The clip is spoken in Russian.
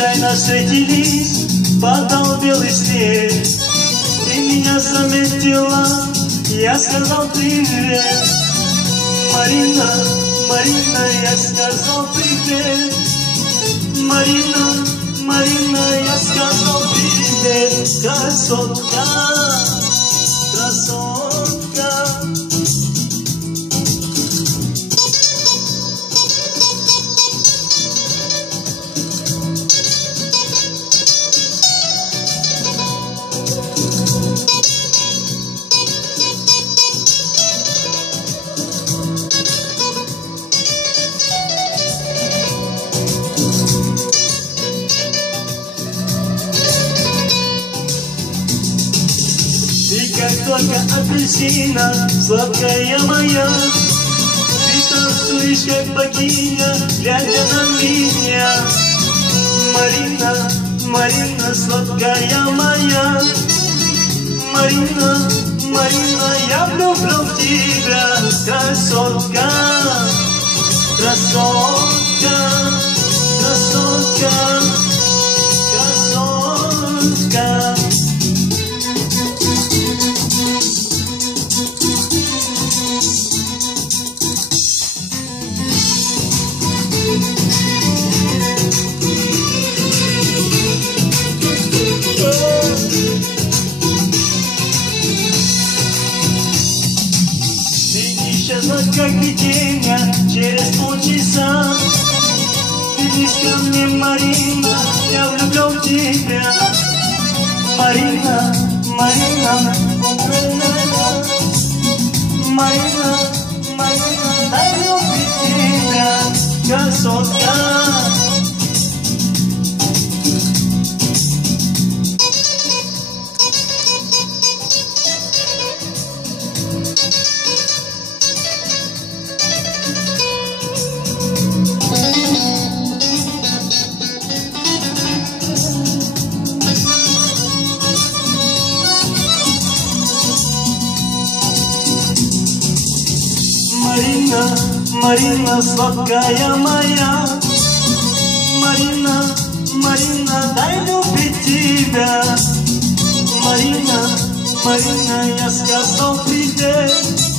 Случайно встретились, падал белый снег. Ты меня заметила, я сказал привет. Марина, Марина, я сказал привет. Марина, Марина, я сказал привет. Красотка, красотка. Как только апельсина, сладкая моя, ты танцуешь, как богиня, глядя на меня. Марина, Марина, сладкая моя, Марина, Марина, я влюблен в тебя. Красотка, красотка, красотка, красотка. Как видение через полчаса. Вернись ко мне, Марина, я влюблен в тебя. Марина, Марина, Марина, Марина, дай любить тебя. Красотка. Марина, Марина, сладкая моя, Марина, Марина, дай любить тебя. Марина, Марина, я сказал привет.